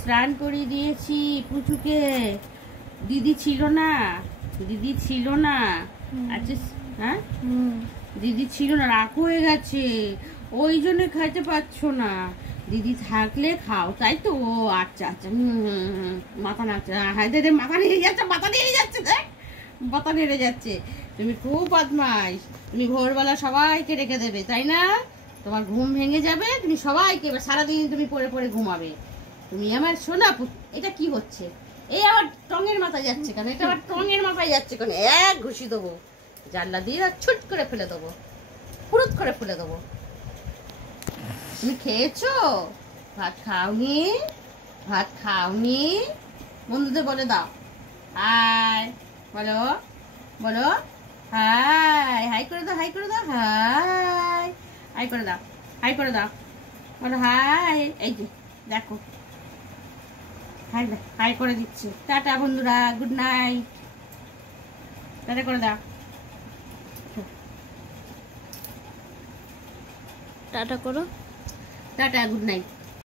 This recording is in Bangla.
স্নান করিয়ে দিয়েছি পুচুকে। দিদি ছিল না, দিদি ছিল না। আচ্ছা, হ্যাঁ দিদি ছিল না, রাগ হয়ে গেছে, ওই জন্য খাইতে পারছো না। দিদি থাকলে খাও, তাই তো? ও আচ্ছা আচ্ছা, মাথা নাড়ছে, হ্যাঁ দে, মাথা নেড়ে যাচ্ছে, মাথা নেড়ে যাচ্ছে, দেখ মাথা নেড়ে যাচ্ছে। তুমি খুব বদমাইশ, তুমি ভোরবেলা সবাইকে রেখে দেবে, তাই না? তোমার ঘুম ভেঙে যাবে, তুমি সবাইকে এবার সারাদিন তুমি পড়ে পড়ে ঘুমাবে। তুমি আমার সোনা পুত। এটা কি হচ্ছে? এই আবার টঙের মাথায় যাচ্ছে কেন? এটা আবার টঙের মাথায় যাচ্ছে কেন? এক ঘুষি দেবো, জানলা দিয়ে ছুট করে ফেলে দেবো, ফুরুত করে ফেলে দেবো। তুমি খেয়েছো? ভাত খাওনি? ভাত খাওনি? বন্ধুদের বলে দাও হাই, বলো বলো হাই, হাই করে দাও, হাই করে দাও, হাই, হাই করে দাও, হাই করে দাও, বলো হাই। এই যে দেখো, হাই হাই করে দিচ্ছি। টাটা বন্ধুরা, গুড নাইট, টাটা করে দাও, টাটা করো, টাটা, গুড নাইট।